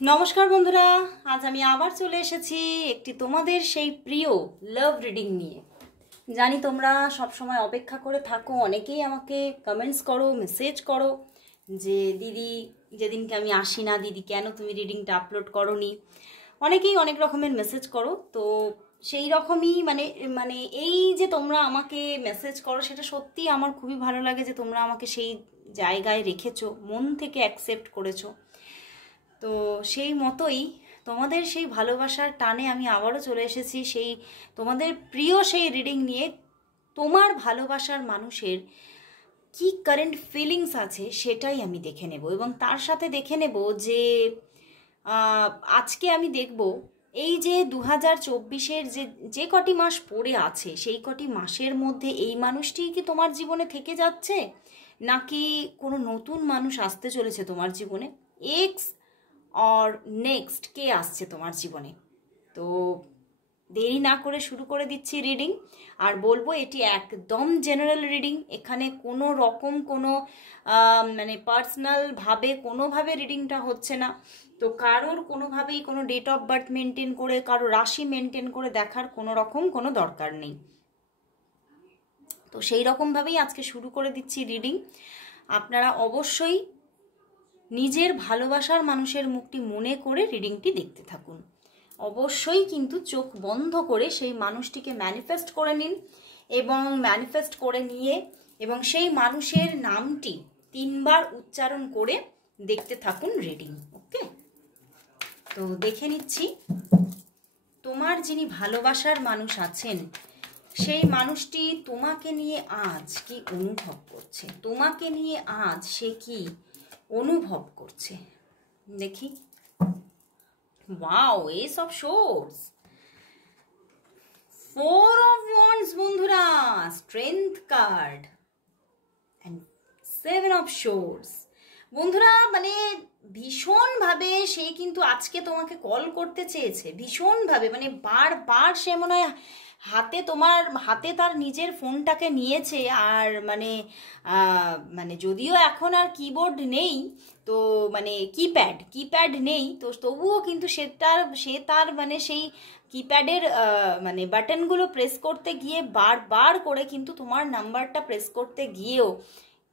নমস্কার বন্ধুরা, আজ আমি আবার চলে এসেছি একটি তোমাদের সেই প্রিয় লাভ রিডিং নিয়ে। জানি তোমরা সব সময় অপেক্ষা করে থাকো, অনেকেই আমাকে কমেন্টস করো, মেসেজ করো যে দিদি যেদিনকে আমি আসি না, দিদি কেন তুমি রিডিংটা আপলোড করোনি। অনেকেই অনেক রকমের মেসেজ করো, তো সেই রকমই মানে মানে এই যে তোমরা আমাকে মেসেজ করো সেটা সত্যি আমার খুবই ভালো লাগে যে তোমরা আমাকে সেই জায়গায় রেখেছো, মন থেকে অ্যাকসেপ্ট করেছো। তো সেই মতোই তোমাদের সেই ভালোবাসার টানে আমি আবারও চলে এসেছি সেই তোমাদের প্রিয় সেই রিডিং নিয়ে। তোমার ভালোবাসার মানুষের কি কারেন্ট ফিলিংস আছে সেটাই আমি দেখে নেব, এবং তার সাথে দেখে নেব যে আজকে আমি দেখব এই যে 2024-এর যে যে কটি মাস পড়ে আছে সেই কটি মাসের মধ্যে এই মানুষটি কি তোমার জীবনে থেকে যাচ্ছে, নাকি কোনো নতুন মানুষ আসতে চলেছে তোমার জীবনে, এক্স আর নেক্সট কে আসছে তোমার জীবনে। তো দেরি না করে শুরু করে দিচ্ছি রিডিং। আর বলবো এটি একদম জেনারেল রিডিং, এখানে কোনো রকম কোনো মানে পার্সোনালভাবে কোনোভাবে রিডিংটা হচ্ছে না। তো কারোর কোনোভাবেই কোনো ডেট অফ বার্থ মেনটেন করে, কারো রাশি মেনটেন করে দেখার কোনো রকম কোনো দরকার নেই। তো সেই রকমভাবেই আজকে শুরু করে দিচ্ছি রিডিং। আপনারা অবশ্যই নিজের ভালোবাসার মানুষের মুখটি মনে করে রিডিংটি দেখতে থাকুন। অবশ্যই কিন্তু চোখ বন্ধ করে সেই মানুষটিকে ম্যানিফেস্ট করে নিন, এবং ম্যানিফেস্ট করে নিয়ে এবং সেই মানুষের নামটি 3 বার উচ্চারণ করে দেখতে থাকুন রিডিং। ওকে, তো দেখে নিচ্ছি তোমার যিনি ভালোবাসার মানুষ আছেন সেই মানুষটি তোমাকে নিয়ে আজ কি অনুভব করছে, তোমাকে নিয়ে আজ সে কি অনুভব করছে। দেখি, wow, ace of swords, 4 of wands বন্ধুরা, strength card and 7 of swords. বন্ধুরা মানে ভীষণভাবে সে কিন্তু আজকে তোমাকে কল করতে চেয়েছে, ভীষণভাবে মানে বারবার সে মনে হয় তোমার হাতে তার নিজের ফোনটাকে নিয়েছে। আর মানে মানে যদিও এখন আর কিবোর্ড নেই, তো মানে কিপ্যাড নেই, তো তবুও কিন্তু সে তার মানে সেই কিপ্যাডের মানে বাটনগুলো প্রেস করতে গিয়ে বারবার করে কিন্তু তোমার নাম্বারটা প্রেস করতে গিয়েও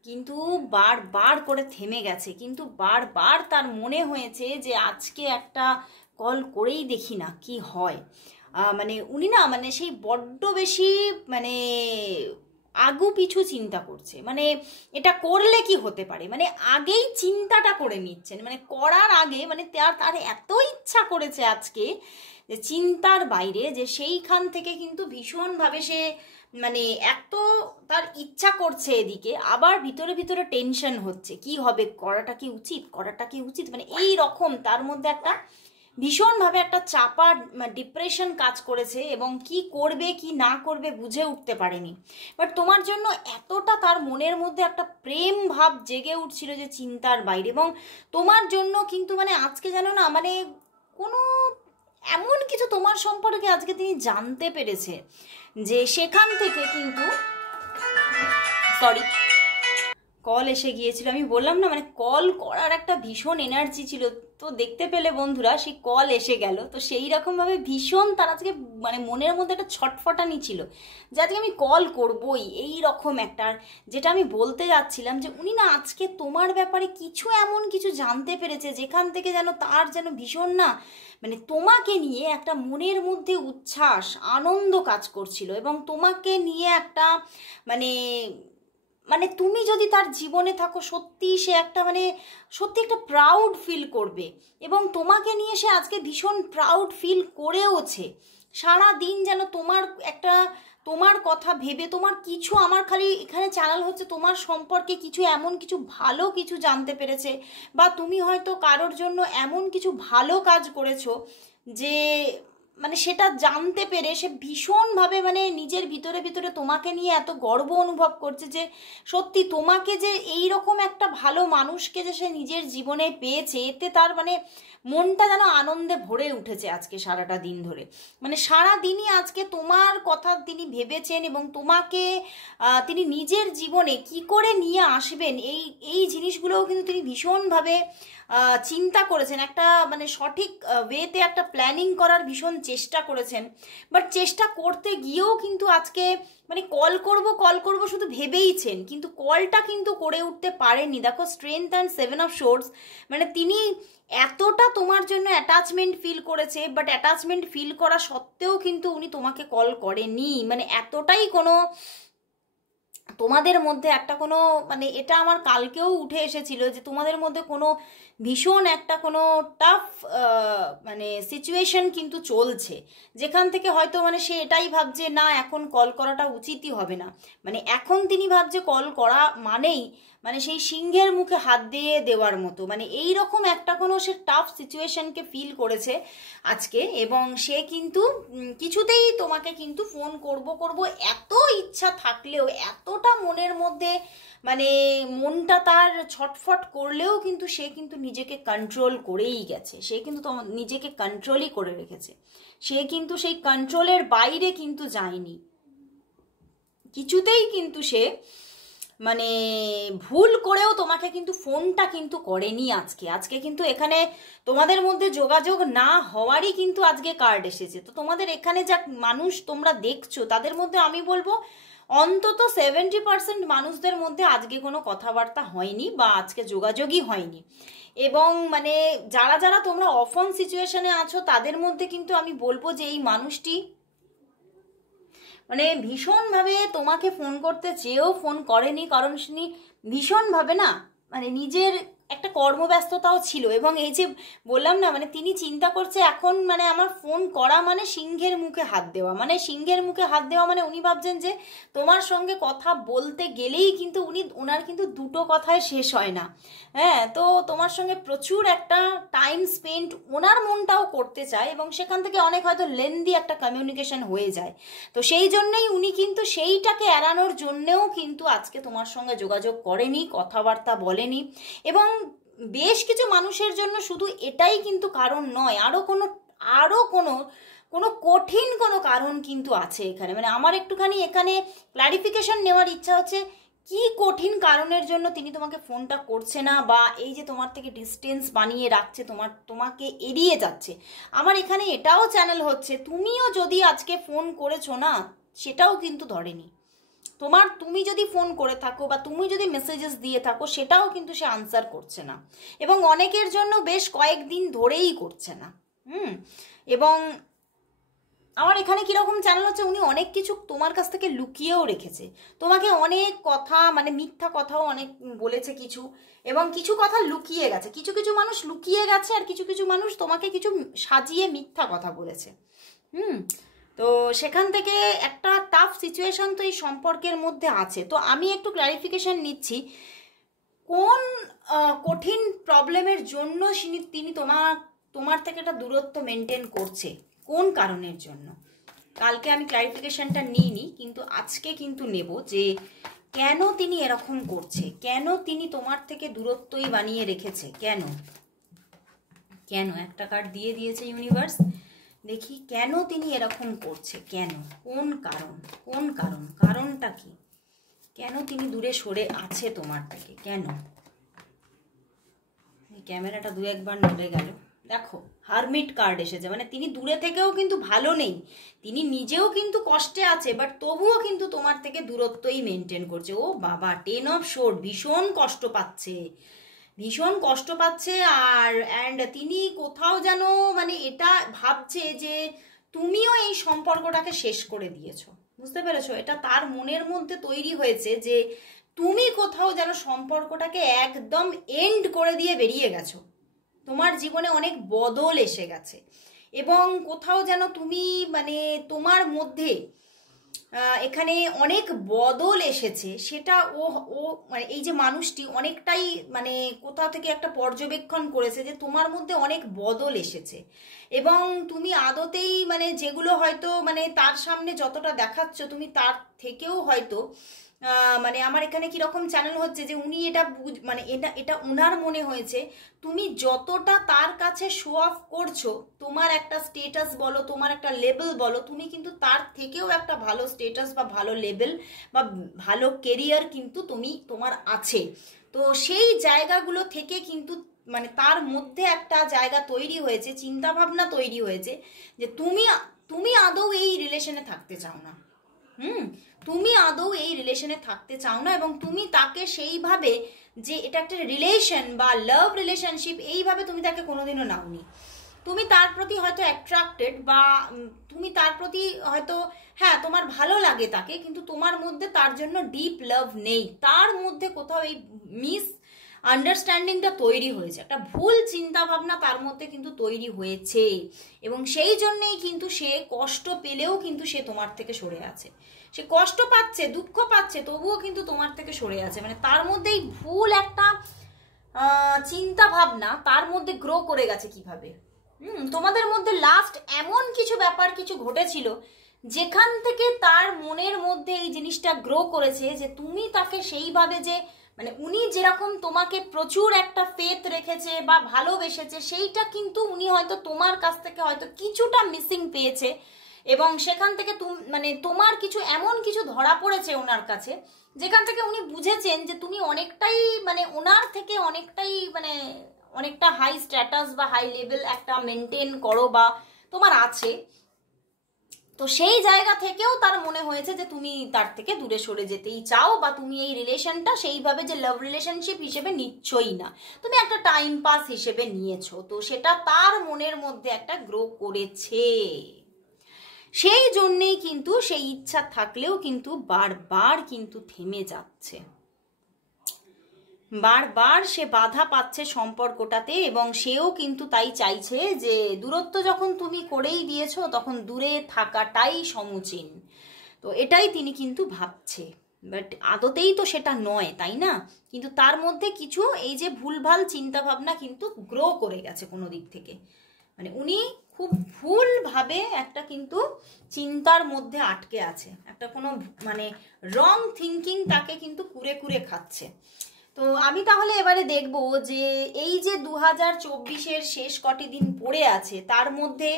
কিন্তু বারবার করে থেমে গেছে, কিন্তু বারবার তার মনে হয়েছে যে আজকে একটা কল করেই দেখি না কি হয়। মানে উনি না মানে সেই বড্ড বেশি মানে আগু পিছু চিন্তা করছে, মানে এটা করলে কি হতে পারে, মানে আগেই চিন্তাটা করে নিচ্ছেন, মানে করার আগে মানে তার এত ইচ্ছা করেছে আজকে যে চিন্তার বাইরে, যে সেইখান থেকে কিন্তু ভীষণভাবে সে মানে এত তার ইচ্ছা করছে, এদিকে আবার ভিতরে ভিতরে টেনশন হচ্ছে কি হবে, করাটা কি উচিত, মানে এই রকম তার মধ্যে একটা ভীষণভাবে একটা চাপা ডিপ্রেশন কাজ করেছে, এবং কি করবে কি না করবে বুঝে উঠতে পারেনি। বাট তোমার জন্য এতটা তার মনের মধ্যে একটা প্রেম ভাব জেগে উঠছিল যে চিন্তার বাইরে, এবং তোমার জন্য কিন্তু মানে আজকে জানো না মানে কোনো এমন কিছু তোমার সম্পর্কে আজকে তিনি জানতে পেরেছে যে সেখান থেকে কিন্তু সরি কল এসে গিয়েছিল। আমি বললাম না মানে কল করার একটা ভীষণ এনার্জি ছিল, তো দেখতে পেলে বন্ধুরা সেই কল এসে গেল। তো সেই রকমভাবে ভীষণ তার আজকে মানে মনের মধ্যে একটা ছটফটানি ছিল যে আজকে আমি কল করবই, এই রকম একটা। যেটা আমি বলতে যাচ্ছিলাম যে উনি না আজকে তোমার ব্যাপারে কিছু এমন কিছু জানতে পেরেছে যেখান থেকে যেন তার যেন ভীষণ না মানে তোমাকে নিয়ে একটা মনের মধ্যে উচ্ছ্বাস আনন্দ কাজ করছিল, এবং তোমাকে নিয়ে একটা মানে মানে তুমি যদি তার জীবনে থাকো সত্যি সে একটা মানে সত্যি একটা প্রাউড ফিল করবে, এবং তোমাকে নিয়ে সে আজকে ভীষণ প্রাউড ফিল করেওছে। সারা দিন যেন তোমার কথা ভেবে তোমার কিছু, আমার খালি এখানে চ্যানেল হচ্ছে তোমার সম্পর্কে কিছু এমন কিছু ভালো কিছু জানতে পেরেছে, বা তুমি হয়তো কারোর জন্য এমন কিছু ভালো কাজ করেছো যে মানে সেটা জানতে পেরে সে ভীষণভাবে মানে নিজের ভিতরে ভিতরে তোমাকে নিয়ে এত গর্ব অনুভব করছে যে সত্যি তোমাকে যে এই রকম একটা ভালো মানুষকে যে সে নিজের জীবনে পেয়েছে, এতে তার মানে মনটা যেন আনন্দে ভরে উঠেছে আজকে সারাটা দিন ধরে। মানে সারা দিনই আজকে তোমার কথা তিনি ভেবেছেন এবং তোমাকে তিনি নিজের জীবনে কি করে নিয়ে আসবেন এই এই জিনিসগুলোও কিন্তু তিনি ভীষণভাবে চিন্তা করেছেন, একটা মানে সঠিক ওয়েতে একটা প্ল্যানিং করার ভীষণ চেষ্টা করেছেন। বাট চেষ্টা করতে গিয়েও কিন্তু আজকে মানে কল করব শুধু ভেবেইছেন, কিন্তু কলটা কিন্তু করে উঠতে পারেননি। দেখো স্ট্রেংথ অ্যান্ড 7 অফ সোর্স, মানে তিনি এতটা তোমার জন্য অ্যাটাচমেন্ট ফিল করেছে, বাট অ্যাটাচমেন্ট ফিল করা সত্ত্বেও কিন্তু উনি তোমাকে কল করেনি। মানে এতটাই কোনো তোমাদের মধ্যে একটা কোনো মানে এটা আমার কালকেও উঠে এসেছিল যে তোমাদের মধ্যে কোনো ভীষণ একটা কোনো টাফ মানে সিচুয়েশন কিন্তু চলছে, যেখান থেকে হয়তো মানে সে এটাই ভাবছে না এখন কল করাটা উচিতই হবে না। মানে এখন তিনি ভাবছে কল করা মানেই মানে সেই সিংহের মুখে হাত দিয়ে দেওয়ার মতো, মানে এই রকম একটা কোনো সে টাফ সিচুয়েশনকে ফিল করেছে আজকে। এবং সে কিন্তু কিছুতেই তোমাকে কিন্তু ফোন করব করব এত ইচ্ছা থাকলেও, এতটা মনের মধ্যে মানে মনটা তার ছটফট করলেও কিন্তু সে কিন্তু নিজেকে কন্ট্রোল করেই গেছে, সে কিন্তু নিজেকে কন্ট্রোলই করে রেখেছে, সে কিন্তু সেই কন্ট্রোলের বাইরে কিন্তু যায়নি কিছুতেই। কিন্তু সে মানে ভুল করেও তোমাকে কিন্তু ফোনটা কিন্তু করেনি আজকে। আজকে কিন্তু এখানে তোমাদের মধ্যে যোগাযোগ না হওয়ারই কিন্তু আজকে কার্ড এসেছে। তো তোমাদের এখানে যা মানুষ তোমরা দেখছো তাদের মধ্যে আমি বলবো অন্তত 70% মানুষদের মধ্যে আজকে কোনো কথাবার্তা হয়নি বা আজকে যোগাযোগই হয়নি। এবং মানে যারা যারা তোমরা অফন সিচুয়েশনে আছো তাদের মধ্যে কিন্তু আমি বলবো যে এই মানুষটি মানে ভীষণভাবে তোমাকে ফোন করতে চেয়েও ফোন করেনি, কারণ তিনি ভীষণভাবে না মানে নিজের একটা কর্মব্যস্ততাও ছিল। এবং এই যে বললাম না মানে তিনি চিন্তা করছে এখন মানে আমার ফোন করা মানে সিংহের মুখে হাত দেওয়া, মানে সিংহের মুখে হাত দেওয়া মানে উনি ভাবছেন যে তোমার সঙ্গে কথা বলতে গেলেই কিন্তু ওনার কিন্তু দুটো কথায় শেষ হয় না। হ্যাঁ, তো তোমার সঙ্গে প্রচুর একটা টাইম স্পেন্ড ওনার মনটাও করতে চায় এবং সেখান থেকে অনেক হয়তো লেন্দি একটা কমিউনিকেশন হয়ে যায়। তো সেই জন্যই উনি কিন্তু সেইটাকে এড়ানোর জন্যেও কিন্তু আজকে তোমার সঙ্গে যোগাযোগ করেনি, কথাবার্তা বলেনি। এবং বেশ কিছু মানুষের জন্য শুধু এটাই কিন্তু কারণ নয়, আরো কোনো কঠিন কোনো কারণ কিন্তু আছে এখানে। মানে আমার একটুখানি এখানে ক্লারিফিকেশন নেওয়ার ইচ্ছা হচ্ছে কি কঠিন কারণের জন্য তিনি তোমাকে ফোনটা করছে না, বা এই যে তোমার থেকে ডিস্টেন্স বানিয়ে রাখছে, তোমাকে এড়িয়ে যাচ্ছে। আমার এখানে এটাও চ্যানেল হচ্ছে তুমিও যদি আজকে ফোন করেছো না সেটাও কিন্তু ধরেনি, তুমি যদি ফোন করে থাকো বা তুমি যদি মেসেজেস দিয়ে থাকো সেটাও কিন্তু সে আনসার করছে না, এবং অনেকের জন্য বেশ কয়েকদিন ধরেই করছে না। এবং আমার এখানে কিরকম চ্যানেল হচ্ছে উনি অনেক কিছু তোমার কাছ থেকে লুকিয়েও রেখেছে, তোমাকে অনেক কথা মানে মিথ্যা কথাও অনেক বলেছে কিছু, এবং কিছু কথা লুকিয়ে গেছে, কিছু কিছু মানুষ লুকিয়ে গেছে আর কিছু কিছু মানুষ তোমাকে কিছু সাজিয়ে মিথ্যা কথা বলেছে। তো সেখান থেকে একটা টাফ সিচুয়েশন তো এই সম্পর্কের মধ্যে আছে। তো আমি একটু ক্লারিফিকেশন নিচ্ছি কোন কঠিন প্রবলেমের জন্য তিনি তোমার থেকে একটা দূরত্ব মেনটেন করছে, কোন কারণের জন্য। কালকে আমি ক্লারিফিকেশনটা নিইনি, কিন্তু আজকে কিন্তু নেব যে কেন তিনি এরকম করছে, কেন তিনি তোমার থেকে দূরত্বই বানিয়ে রেখেছে, কেন একটা কার্ড দিয়ে দিয়েছে ইউনিভার্স। দেখি কেন তিনি এরকম করছে, কেন, কোন কারণটা কি, কেন তিনি দূরে সরে আছে তোমার থেকে, কেন। ক্যামেরাটা দু একবার নড়ে গেল। দেখো হারমিট কার্ড এসেছে, মানে তিনি দূরে থেকেও কিন্তু ভালো নেই, তিনি নিজেও কিন্তু কষ্টে আছে, বাট তবুও কিন্তু তোমার থেকে দূরত্বই মেনটেন করছে। ও বাবা, 10 অফ সোর্ড, ভীষণ কষ্ট পাচ্ছে। আর তিনি কোথাও যেন মানে এটা ভাবছে যে তুমিও এই সম্পর্কটাকে শেষ করে দিয়েছো, বুঝতে পেরেছো? এটা তার মনের মধ্যে তৈরি হয়েছে যে তুমি কোথাও যেন সম্পর্কটাকে একদম এন্ড করে দিয়ে বেরিয়ে গেছো, তোমার জীবনে অনেক বদল এসে গেছে, এবং কোথাও যেন তুমি মানে তোমার মধ্যে এখানে অনেক বদল এসেছে, সেটা ও ও মানে এই যে মানুষটি অনেকটাই মানে কোথা থেকে একটা পর্যবেক্ষণ করেছে যে তোমার মধ্যে অনেক বদল এসেছে, এবং তুমি আদতেই মানে যেগুলো হয়তো মানে তার সামনে যতটা দেখাচ্ছ তুমি তার থেকেও হয়তো মানে আমার এখানে কিরকম চ্যানেল হচ্ছে যে উনি এটা মানে এটা এটা ওনার মনে হয়েছে তুমি যতটা তার কাছে শো অফ করছো, তোমার একটা স্টেটাস বলো, তোমার একটা লেভেল বলো, তুমি কিন্তু তার থেকেও একটা ভালো স্টেটাস বা ভালো লেভেল বা ভালো কেরিয়ার কিন্তু তোমার আছে। তো সেই জায়গাগুলো থেকে কিন্তু মানে তার মধ্যে একটা জায়গা তৈরি হয়েছে, চিন্তা ভাবনা তৈরি হয়েছে যে তুমি আদৌ এই রিলেশনে থাকতে চাও না। তুমি আদৌ এই রিলেশনে থাকতে চাও না, এবং তুমি তাকে সেইভাবে যে এটা একটা রিলেশন বা লাভ রিলেশনশিপ এইভাবে তুমি তাকে কোনোদিনও নাওনি। তুমি তার প্রতি হয়তো অ্যাট্রাক্টেড বা তুমি তার প্রতি হয়তো হ্যাঁ তোমার ভালো লাগে তাকে, কিন্তু তোমার মধ্যে তার জন্য ডিপ লাভ নেই। তার মধ্যে কোথাও এই মিস আন্ডারস্ট্যান্ডিংটা তৈরি হয়েছে, একটা ভুল চিন্তা ভাবনা তার মধ্যে কিন্তু তৈরি হয়েছে, এবং সেই জন্যেই কিন্তু সে কষ্ট পেলেও কিন্তু সে তোমার থেকে সরে আছে। সে কষ্ট পাচ্ছে, দুঃখ পাচ্ছে, তবুও কিন্তু তোমার থেকে সরে আছে। মানে তার মধ্যে এই ভুল একটা চিন্তা ভাবনা তার মধ্যে গ্রো করে গেছে কিভাবে। তোমাদের মধ্যে লাস্ট এমন কিছু ব্যাপার কিছু ঘটেছিল যেখান থেকে তার মনের মধ্যে এই জিনিসটা গ্রো করেছে যে তুমি তাকে সেইভাবে যে মানে উনি যেরকম তোমাকে প্রচুর একটা ফেথ রেখেছে বা ভালোবেসেছে, সেইটা কিন্তু উনি হয়তো তোমার কাছ থেকে হয়তো কিছুটা মিসিং পেয়েছে, এবং সেখান থেকে মানে তোমার কিছু এমন কিছু ধরা পড়েছে ওনার কাছে যেখান থেকে উনি বুঝেছেন যে তুমি অনেকটাই মানে ওনার থেকে অনেকটাই মানে অনেকটা হাই স্ট্যাটাস বা হাই লেভেল একটা মেনটেন করো বা তোমার আছে। তো সেই জায়গা থেকেও তার মনে হয়েছে যে তুমি তার থেকে দূরে সরে যেতেই চাও, বা তুমি এই রিলেশনটা সেইভাবে যে লাভ রিলেশনশিপ হিসেবে নিচ্ছই না, তুমি একটা টাইম পাস হিসেবে নিয়েছো। তো সেটা তার মনের মধ্যে একটা গ্রো করেছে, সেই জন্যেই কিন্তু সেই ইচ্ছা থাকলেও কিন্তু বারবার কিন্তু থেমে যাচ্ছে, বারবার সে বাধা পাচ্ছে সম্পর্কটাতে, এবং সেও কিন্তু তাই চাইছে যে দূরত্ব যখন তুমি করেই দিয়েছো তখন দূরে থাকাটাই সমুচীন। তো এটাই তিনি কিন্তু ভাবছে, বাট আদতেই তো সেটা নয়, তাই না? কিন্তু তার মধ্যে কিছু এই যে ভুলভাল চিন্তা ভাবনা কিন্তু গ্রো করে গেছে কোনো দিক থেকে, মানে উনি খুব ভুলভাবে একটা কিন্তু চিন্তার মধ্যে আটকে আছে, একটা কোনো মানে রং থিঙ্কিং তাকে কিন্তু কুরে কুরে খাচ্ছে। তো আমি তাহলে এবারে দেখব যে এই যে 2024-এর শেষ কটি দিন পড়ে আছে তার মধ্যে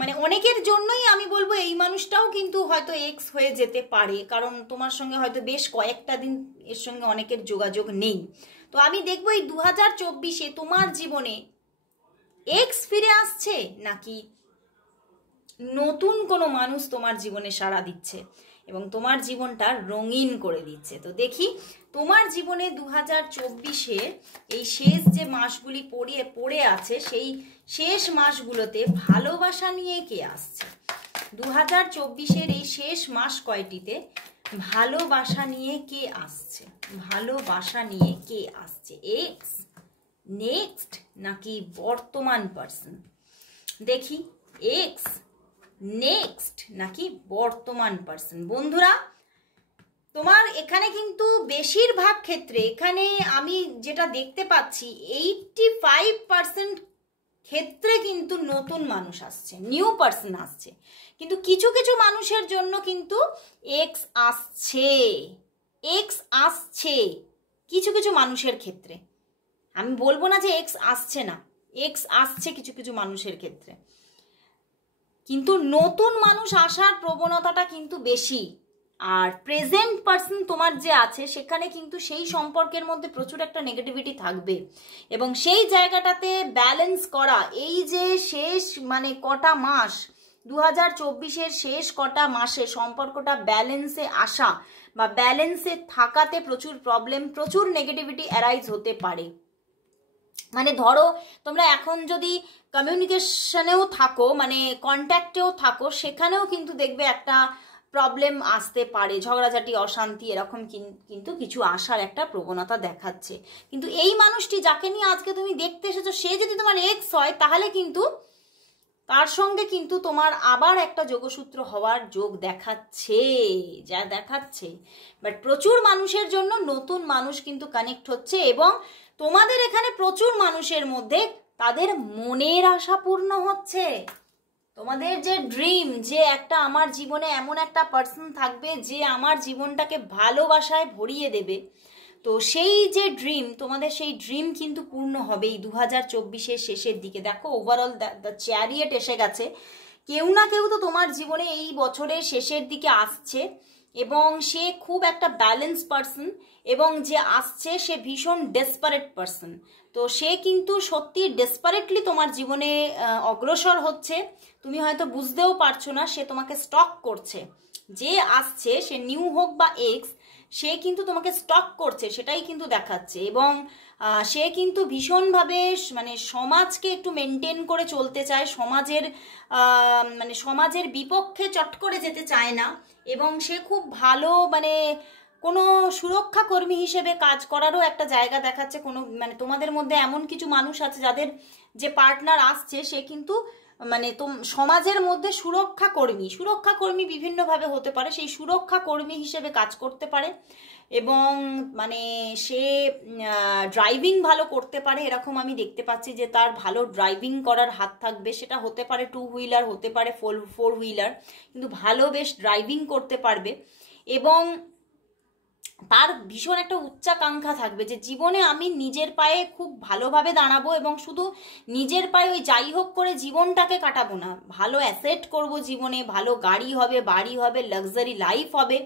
মানে অনেকের জন্যই আমি বলবো এই মানুষটাও কিন্তু হয়তো এক্স হয়ে যেতে পারে, কারণ তোমার সঙ্গে হয়তো বেশ কয়েকটা দিন এর সঙ্গে অনেকের যোগাযোগ নেই। তো আমি দেখবো এই 2024-এ তোমার জীবনে এক্স ফিরে আসছে নাকি নতুন কোনো মানুষ তোমার জীবনে সাড়া দিচ্ছে এবং তোমার জীবনটা রঙিন করে দিচ্ছে। তো দেখি তোমার জীবনে 2024-এ এই শেষ যে মাসগুলি পড়ে আছে সেই শেষ মাসগুলোতে ভালোবাসা নিয়ে কে আসছে। 2024-এর এই শেষ মাস কয়টিতে ভালোবাসা নিয়ে কে আসছে, ভালোবাসা নিয়ে কে আসছে, এক্স, নেক্সট নাকি বর্তমান পার্সন। দেখি এক্স, নেক্সট নাকি বর্তমান পার্সন। বন্ধুরা তোমার এখানে কিন্তু বেশিরভাগ ক্ষেত্রে এখানে আমি যেটা দেখতে পাচ্ছি 85% ক্ষেত্রে কিন্তু নতুন মানুষ আসছে, নিউ পার্সন আসছে, কিন্তু কিছু কিছু মানুষের জন্য কিন্তু এক্স আসছে, এক্স আসছে কিছু কিছু মানুষের ক্ষেত্রে। আমি বলবো না যে এক্স আসছে না, এক্স আসছে কিছু কিছু মানুষের ক্ষেত্রে, কিন্তু নতুন মানুষ আসার প্রবণতাটা কিন্তু বেশি। আর প্রেজেন্ট পার্সন তোমার যে আছে সেখানে কিন্তু সেই সম্পর্কের মধ্যে প্রচুর একটা নেগেটিভিটি থাকবে, এবং সেই জায়গাটাতে ব্যালেন্স করা এই যে শেষ মানে কটা মাস 2024-এর শেষ কটা মাসে সম্পর্কটা ব্যালেন্সে আসা বা ব্যালেন্সে থাকাতে প্রচুর প্রবলেম, প্রচুর নেগেটিভিটি অ্যারাইজ হতে পারে। মানে ধরো তোমরা এখন যদি কমিউনিকেশনেও থাকো মানে কন্ট্যাক্টেও থাকো, সেখানেও কিন্তু দেখবে একটা প্রবলেম আসতে পারে, ঝগড়াঝাটি, অশান্তি, এরকম কিন্তু কিছু আসার একটা প্রবণতা দেখাচ্ছে। কিন্তু এই মানুষটি যাকে নিয়ে আজকে তুমি দেখতে এসেছো সে যদি তোমার এক্স হয় তাহলে কিন্তু তার সঙ্গে কিন্তু তোমার আবার একটা যোগসূত্র হওয়ার যোগ দেখাচ্ছে, যা দেখাচ্ছে। বাট প্রচুর মানুষের জন্য নতুন মানুষ কিন্তু কানেক্ট হচ্ছে, এবং তোমাদের এখানে প্রচুর মানুষের মধ্যে তাদের মনের আশা পূর্ণ হচ্ছে। তোমাদের যে ড্রিম, যে একটা আমার জীবনে এমন একটা পার্সন থাকবে যে আমার জীবনটাকে ভালোবাসায় ভরিয়ে দেবে, তো সেই যে ড্রিম, তোমাদের সেই ড্রিম কিন্তু পূর্ণ হবে এই 2024-এর শেষের দিকে। দেখো ওভারঅল দ্য চ্যারিয়েট এসে গেছে। কেউ না কেউ তো তোমার জীবনে এই বছরের শেষের দিকে আসছে, এবং সে খুব একটা ব্যালেন্স পার্সন, এবং যে আসছে সে ভীষণ ডেসপারেট পার্সন। তো সে কিন্তু সত্যি ডেসপারেটলি তোমার জীবনে অগ্রসর হচ্ছে। তুমি হয়তো বুঝতেও পারছো না, সে তোমাকে স্টক করছে। যে আসছে সে নিউ হোক বা এক্স, সে কিন্তু তোমাকে স্টক করছে, সেটাই কিন্তু দেখাচ্ছে। এবং সে কিন্তু ভীষণভাবে মানে সমাজকে একটু মেনটেন করে চলতে চায়, সমাজের মানে সমাজের বিপক্ষে চট করে যেতে চায় না, এবং সে খুব ভালো মানে কোনো সুরক্ষা কর্মী হিসেবে কাজ করারও একটা জায়গা দেখাচ্ছে। কোনো মানে তোমাদের মধ্যে এমন কিছু মানুষ আছে যাদের যে পার্টনার আসছে সে কিন্তু মানে সমাজের মধ্যে সুরক্ষা কর্মী বিভিন্নভাবে হতে পারে, সেই সুরক্ষা কর্মী হিসেবে কাজ করতে পারে, এবং মানে সে ড্রাইভিং ভালো করতে পারে। এরকম আমি দেখতে পাচ্ছি যে তার ভালো ড্রাইভিং করার হাত থাকবে, সেটা হতে পারে 2 হুইলার, হতে পারে 4 হুইলার, কিন্তু ভালো বেশ ড্রাইভিং করতে পারবে। এবং তার ভীষণ একটা উচ্চাকাঙ্ক্ষা থাকবে যে জীবনে আমি নিজের পায়ে খুব ভালোভাবে দাঁড়াবো, এবং শুধু নিজের পায়ে ওই যাই হোক করে জীবনটাকে কাটাবো না, ভালো অ্যাসেট করব জীবনে, ভালো গাড়ি হবে, বাড়ি হবে, লাক্সারি লাইফ হবে,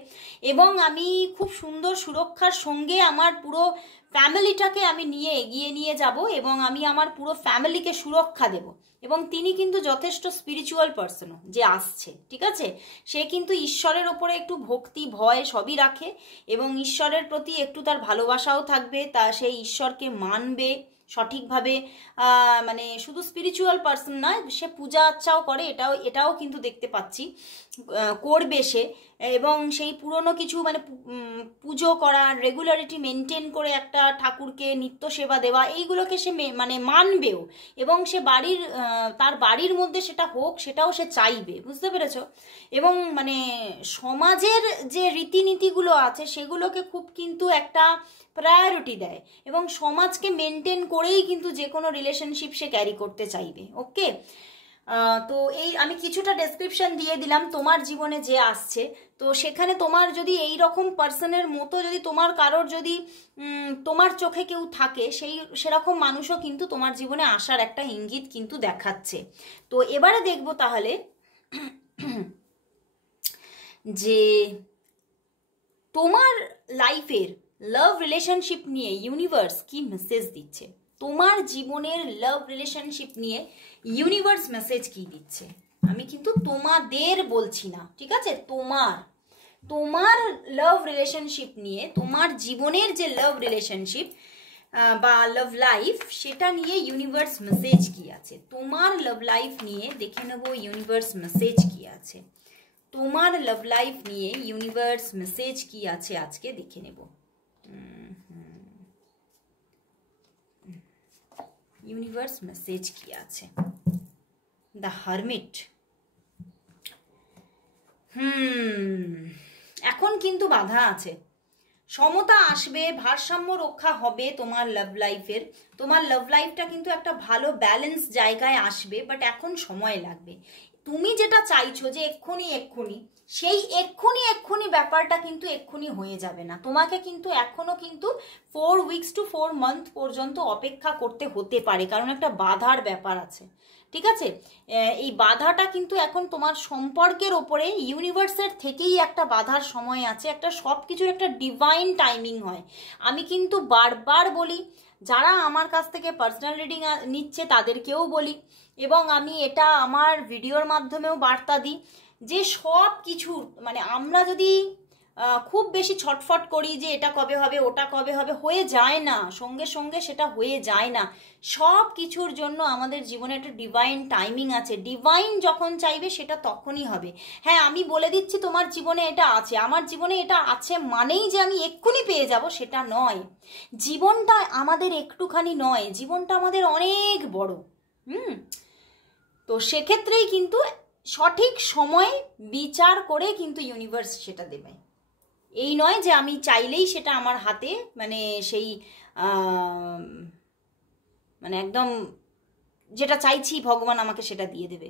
এবং আমি খুব সুন্দর সুরক্ষার সঙ্গে আমার পুরো ফ্যামিলিটাকে আমি এগিয়ে নিয়ে যাব, এবং আমি আমার পুরো ফ্যামিলিকে সুরক্ষা দেব। এবং তিনি কিন্তু যথেষ্ট স্পিরিচুয়াল পার্সনও যে আসছে, ঠিক আছে, সে কিন্তু ঈশ্বরের ওপরে একটু ভক্তি ভয় সবই রাখে, এবং ঈশ্বরের প্রতি একটু তার ভালোবাসাও থাকবে, তা সেই ঈশ্বরকে মানবে সঠিকভাবে। মানে শুধু স্পিরিচুয়াল পার্সন নয়, সে পূজা আর্চাও করে, এটাও কিন্তু দেখতে পাচ্ছি করবে সে। এবং সেই পুরনো কিছু মানে পুজো করা, রেগুলারিটি মেনটেন করে একটা ঠাকুরকে নিত্য সেবা দেওয়া, এইগুলোকে সে মানে মানবেও, এবং সে তার বাড়ির মধ্যে সেটা হোক সেটাও সে চাইবে, বুঝতে পেরেছ? এবং মানে সমাজের যে রীতিনীতিগুলো আছে সেগুলোকে খুব কিন্তু একটা প্রায়োরিটি দেয়, এবং সমাজকে মেনটেন করেই কিন্তু যে কোনো রিলেশনশিপ সে ক্যারি করতে চাইবে। ওকে, তো এই আমি কিছুটা ডেসক্রিপশন দিয়ে দিলাম তোমার জীবনে যে আসছে। তো সেখানে তোমার যদি এই রকম পার্সনের মতো যদি তোমার কারোর যদি তোমার চোখে কেউ থাকে, সেরকম মানুষও কিন্তু তোমার জীবনে আসার একটা ইঙ্গিত কিন্তু দেখাচ্ছে। তো এবারে দেখবো তাহলে যে তোমার লাইফের লাভ রিলেশনশিপ নিয়ে ইউনিভার্স কি মেসেজ দিচ্ছে, তোমার জীবনের লাভ রিলেশনশিপ নিয়ে ইউনিভার্স মেসেজ কি দিচ্ছে। আমি কিন্তু তোমাদের বলছি না, ঠিক আছে, তোমার লাভ রিলেশনশিপ নিয়ে, তোমার জীবনের যে লাভ রিলেশনশিপ বা লাভ লাইফ, সেটা নিয়ে ইউনিভার্স মেসেজ কি আছে। তোমার লাভ লাইফ নিয়ে দেখে নেব ইউনিভার্স মেসেজ কি আছে। তোমার লাভ লাইফ নিয়ে ইউনিভার্স মেসেজ কি আছে আজকে দেখে নেব। ইউনিভার্স মেসেজ কি আছে। The hermit. এখন কিন্তু বাধা আছে, সমতা আসবে, ভারসাম্য রক্ষা হবে তোমার লাভ লাইফের। তোমার লাভ লাইফটা কিন্তু একটা ভালো ব্যালেন্স জায়গায় আসবে, বাট এখন সময় লাগবে। তুমি যেটা চাইছো যে এক্ষুনি সেই এক্ষুনি ব্যাপারটা কিন্তু এক্ষুনি হয়ে যাবে না। তোমাকে কিন্তু এখনো কিন্তু 4 উইকস টু 4 মান্থ পর্যন্ত অপেক্ষা করতে হতে পারে, কারণ একটা বাধার ব্যাপার আছে, ঠিক আছে। এই বাধাটা কিন্তু এখন তোমার সম্পর্কের ওপরে ইউনিভার্সের থেকেই একটা বাধার সময় আছে। একটা সব কিছুর একটা ডিভাইন টাইমিং হয়। আমি কিন্তু বারবার বলি, যারা আমার কাছ থেকে পার্সোনাল রিডিং নিচ্ছে তাদেরকেও বলি, এবং আমি এটা আমার ভিডিওর মাধ্যমেও বার্তা দিই যে সব কিছু মানে আমরা যদি খুব বেশি ছটফট করি যে এটা কবে হবে ওটা কবে হবে, হয়ে যায় না, সঙ্গে সঙ্গে সেটা হয়ে যায় না। সব কিছুর জন্য আমাদের জীবনে একটা ডিভাইন টাইমিং আছে। ডিভাইন যখন চাইবে সেটা তখনই হবে। হ্যাঁ, আমি বলে দিচ্ছি তোমার জীবনে এটা আছে, আমার জীবনে এটা আছে মানেই যে আমি এক্ষুনি পেয়ে যাব সেটা নয়। জীবনটা আমাদের একটুখানি নয়, জীবনটা আমাদের অনেক বড়। তো সেক্ষেত্রেই কিন্তু সঠিক সময় বিচার করে কিন্তু ইউনিভার্স সেটা দেবে। এই নয় যে আমি চাইলেই সেটা আমার হাতে মানে সেই মানে একদম যেটা চাইছি ভগবান আমাকে সেটা দিয়ে দেবে,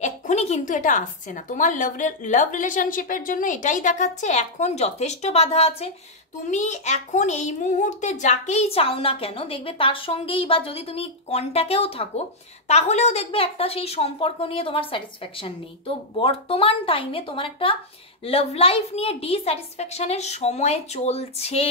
এক্ষুনি কিন্তু এটা আসছে না। তোমার লাভ রিলেশনশিপের জন্য এটাই দেখাচ্ছে এখন যথেষ্ট বাধা আছে। তুমি এখন এই মুহূর্তে যাকেই চাও না কেন দেখবে তার সঙ্গেই, বা যদি তুমি কন্ট্যাক্টেও থাকো তাহলেও দেখবে একটা সেই সম্পর্ক নিয়ে তোমার স্যাটিসফ্যাকশন নেই। তো বর্তমান টাইমে তোমার একটা লাভ লাইফ নিয়ে ডিস্যাটিসফ্যাকশনের সময় চলছে,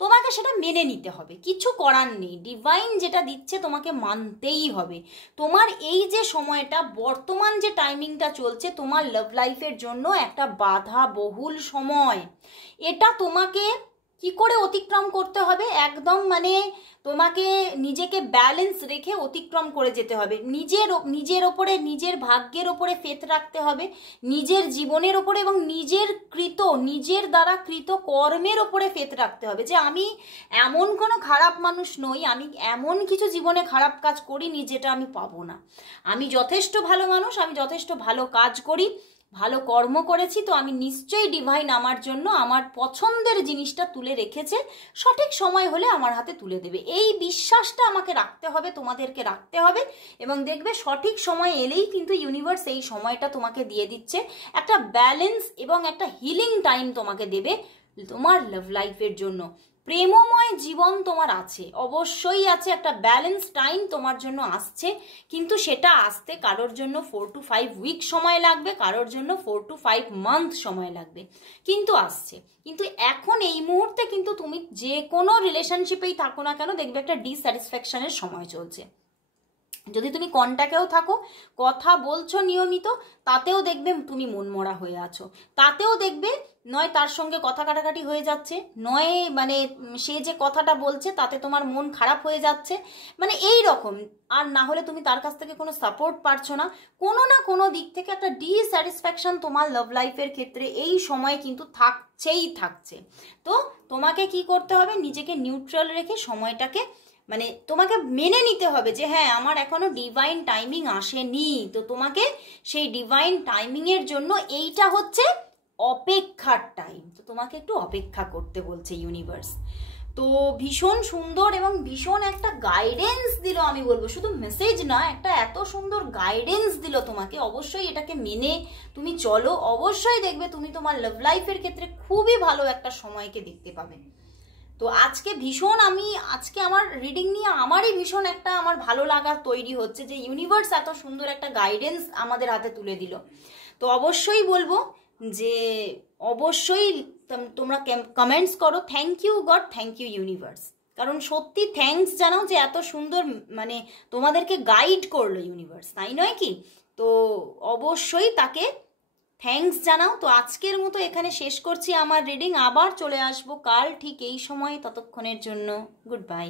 তোমাকে সেটা মেনে নিতে হবে, কিছু করার নেই। ডিভাইন যেটা দিচ্ছে তোমাকে মানতেই হবে। তোমার এই যে সময়টা, বর্তমান যে টাইমিংটা চলছে তোমার লাভ লাইফের জন্য একটা বাধা বহুল সময়। এটা তোমাকে কি করে অতিক্রম করতে হবে, একদম মানে তোমাকে নিজেকে ব্যালেন্স রেখে অতিক্রম করে যেতে হবে। নিজের ওপরে, নিজের ভাগ্যের ওপরে ফেথ রাখতে হবে, নিজের জীবনের ওপরে এবং নিজের দ্বারা কৃত কর্মের ওপরে ফেথ রাখতে হবে যে আমি এমন কোনো খারাপ মানুষ নই, আমি এমন কিছু জীবনে খারাপ কাজ করিনি যেটা আমি পাবো না। আমি যথেষ্ট ভালো মানুষ, আমি যথেষ্ট ভালো কাজ করি, ভালো কর্ম করেছি, তো আমি নিশ্চয়ই ডিভাইন আমার জন্য আমার পছন্দের জিনিসটা তুলে রেখেছে, সঠিক সময় হলে আমার হাতে তুলে দেবে। এই বিশ্বাসটা আমাকে রাখতে হবে, তোমাদেরকে রাখতে হবে, এবং দেখবে সঠিক সময় এলেই কিন্তু ইউনিভার্স এই সময়টা তোমাকে দিয়ে দিচ্ছে, একটা ব্যালেন্স এবং একটা হিলিং টাইম তোমাকে দেবে তোমার লাভ লাইফের জন্য। প্রেমময় জীবন তোমার আছে, অবশ্যই আছে, একটা ব্যালেন্স টাইম তোমার জন্য আসছে, কিন্তু সেটা আসতে কারোর জন্য 4 to 5 উইক সময় লাগবে, কারোর জন্য 4 to 5 মান্থ সময় লাগবে, কিন্তু আসছে। কিন্তু এখন এই মুহূর্তে কিন্তু তুমি যে কোনো রিলেশনশিপেই থাকো না কেন দেখবে একটা ডিস্যাটিসফ্যাকশনের সময় চলছে। যদি তুমি কন্ট্যাক্টেও থাকো, কথা বলছো নিয়মিত, তাতেও দেখবে তুমি মনমরা হয়ে আছো, তাতেও দেখবে নয় তার সঙ্গে কথা কাটাকাটি হয়ে যাচ্ছে, নয় মানে সে যে কথাটা বলছে তাতে তোমার মন খারাপ হয়ে যাচ্ছে, মানে এই রকম। আর না হলে তুমি তার কাছ থেকে কোনো সাপোর্ট পাচ্ছ না, কোনো না কোনো দিক থেকে একটা ডিস্যাটিসফ্যাকশন তোমার লাভ লাইফের ক্ষেত্রে এই সময় কিন্তু থাকছে। তো তোমাকে কি করতে হবে, নিজেকে নিউট্রাল রেখে সময়টাকে মানে তোমাকে মেনে নিতে হবে যে হ্যাঁ আমার এখনো ডিভাইন টাইমিং আসেনি, তো তোমাকে সেই ডিভাইন টাইমিং এর জন্য এইটা হচ্ছে অপেক্ষার টাইম, তো তোমাকে একটু অপেক্ষা করতে বলছে ইউনিভার্স। তো ভীষণ সুন্দর এবং ভীষণ একটা গাইডেন্স দিল, আমি বলবো শুধু মেসেজ না, একটা এত সুন্দর গাইডেন্স দিল তোমাকে। অবশ্যই এটাকে মেনে তুমি চলো, অবশ্যই দেখবে তুমি তোমার লাভ লাইফের ক্ষেত্রে খুবই ভালো একটা সময়কে দেখতে পাবে। তো আজকে আমার রিডিং নিয়ে আমারই ভীষণ একটা আমার ভালো লাগা তৈরি হচ্ছে যে ইউনিভার্স এত সুন্দর একটা গাইডেন্স আমাদের হাতে তুলে দিল। তো অবশ্যই বলবো যে অবশ্যই তোমরা কমেন্টস করো, thank you God, thank you universe, কারণ সত্যি থ্যাঙ্কস জানাও যে এত সুন্দর মানে তোমাদেরকে গাইড করলো ইউনিভার্স, তাই নয় কি? তো অবশ্যই তাকে থ্যাঙ্কস জানাও। তো আজকের মতো এখানে শেষ করছি আমার রিডিং, আবার চলে আসবো কাল ঠিক এই সময়, ততক্ষণের জন্য গুড বাই।